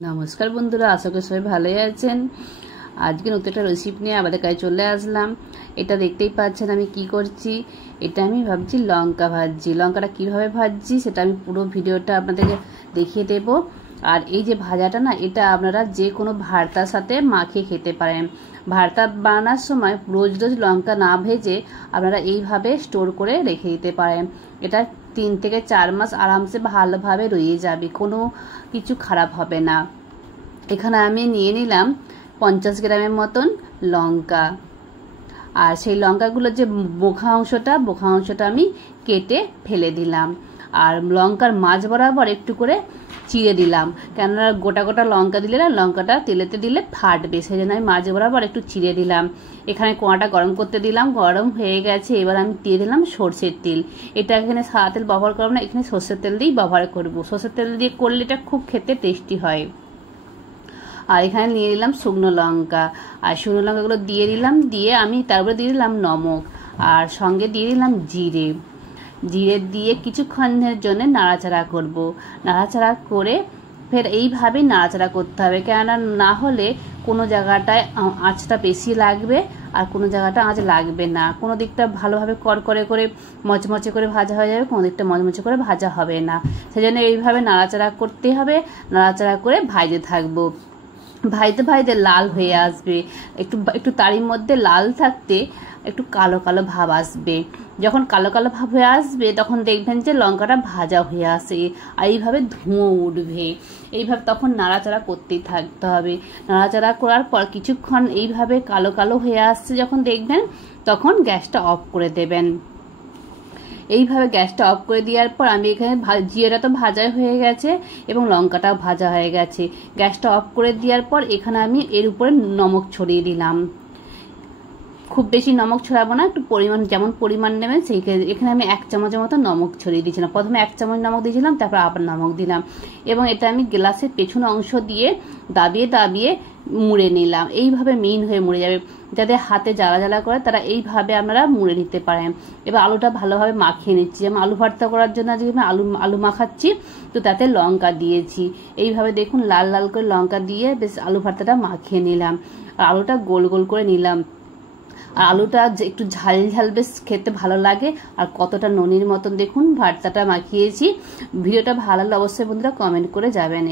নমস্কার বন্ধুরা, আশা করি সবাই ভালোই আছেন। আজকে নতুন একটা রেসিপি নিয়ে আমাদের কাছে চলে আসলাম। এটা দেখতেই পাচ্ছেন আমি কি করছি। এটা আমি ভাবছি লঙ্কা ভাজছি। লঙ্কাটা কিভাবে ভাজছি সেটা আমি পুরো ভিডিওটা আপনাদেরকে দেখিয়ে দেব। আর এই যে ভাজাটা না, এটা আপনারা যে কোনো ভর্তার সাথে মাখিয়ে খেতে পারেন। ভর্তা বানানোর সময় রোজ রোজ লঙ্কা না ভেজে আপনারা এইভাবে স্টোর করে রেখে দিতে পারেন। এটা 3 থেকে 4 মাস আরামসে ভালোভাবে রয়ে যাবে, কোনো কিছু খারাপ হবে না। এখানে আমি নিয়ে নিলাম 50 গ্রামের মতন লঙ্কা। আর সেই লঙ্কাগুলো যে বোখা অংশটা আমি কেটে ফেলে দিলাম। আর লঙ্কার মাঝ বরাবর একটু করে চিড়ে দিলাম, কেননা গোটা গোটা লঙ্কা দিলে না লঙ্কাটা তেলেতে দিলে ফাটবে, সেই জন্য আমি মাঝ বরাবর একটু চিড়ে দিলাম। এখানে কোয়াটা গরম করতে দিলাম, গরম হয়ে গেছে। এবার আমি দিয়ে দিলাম সর্ষের তেল। এটা এখানে সাদা তেল ব্যবহার করবো না, এখানে সর্ষের তেল দিয়েই ব্যবহার করবো। সর্ষের তেল দিয়ে করলে এটা খুব খেতে টেস্টি হয়। আর এখানে নিয়ে নিলাম শুকনো লঙ্কা, আর শুকনো লঙ্কাগুলো দিয়ে দিলাম। দিয়ে আমি তারপরে দিয়ে দিলাম নমক, আর সঙ্গে দিয়ে দিলাম জিরে দিয়ে কিছুক্ষণের জন্য নাড়াচাড়া করব। নাড়াচাড়া করে ফের এইভাবেই নাড়াচাড়া করতে হবে, কেননা না হলে কোনো জায়গাটায় আঁচটা বেশি লাগবে আর কোনো জায়গাটা আঁচ লাগবে না। কোনো দিকটা ভালোভাবে কড়কড়ে করে মচমচে করে ভাজা হয়ে যাবে, কোনো দিকটা মচমচে করে ভাজা হবে না। সেজন্য এইভাবে নাড়াচাড়া করতে হবে। নাড়াচাড়া করে ভাজতে থাকবো। ভাইতে ভাইতে লাল হয়ে আসবে, একটু তারই মধ্যে লাল থাকতে একটু কালো কালো ভাব আসবে। যখন কালো কালো ভাব হয়ে আসবে তখন দেখবেন যে লঙ্কাটা ভাজা হয়ে আসে আর এইভাবে ধোঁয়া উঠবে। এইভাবে তখন নাড়াচাড়া করতেই থাকতে হবে। নাড়াচাড়া করার পর কিছুক্ষণ এইভাবে কালো কালো হয়ে আসছে যখন দেখবেন, তখন গ্যাসটা অফ করে দেবেন। এইভাবে গ্যাসটা অফ করে দেওয়ার পর আমি এখানে জিরাটা তো ভাজাই হয়ে গেছে এবং লঙ্কাটাও ভাজা হয়ে গেছে। গ্যাসটা অফ করে দেওয়ার পর এখানে আমি এর উপরে নমক ছড়িয়ে দিলাম। খুব বেশি নমক ছড়াবো না, একটু পরিমাণ যেমন পরিমাণ নেবেন সেই। এখানে আমি 1 চামচের মতো নমক ছড়িয়ে দিয়েছিলাম। প্রথমে 1 চামচ নমক দিয়েছিলাম, তারপর আবার নমক দিলাম এবং এটা আমি গ্লাসের পেছন অংশ দিয়ে দাবিয়ে মুড়ে নিলাম। এইভাবে মিহিন হয়ে মুড়ে যাবে। যাদের হাতে জ্বালা জ্বালা করে তারা এইভাবে আপনারা মুড়ে নিতে পারেন। এবার আলুটা ভালোভাবে মাখিয়ে নিচ্ছি। আমি আলু ভর্তা করার জন্য আজকে আলু মাখাচ্ছি, তো তাতে লঙ্কা দিয়েছি। এইভাবে দেখুন লাল লাল করে লঙ্কা দিয়ে বেশ আলু ভর্তাটা মাখিয়ে নিলাম। আর আলুটা গোল গোল করে নিলাম। আর আলুটা একটু ঝাল ঝাল বেশ খেতে ভালো লাগে। আর কতটা ননির মতন দেখুন ভর্তাটা মাখিয়েছি। ভিডিওটা ভালো লাগলে অবশ্যই বন্ধুরা কমেন্ট করে যাবেন।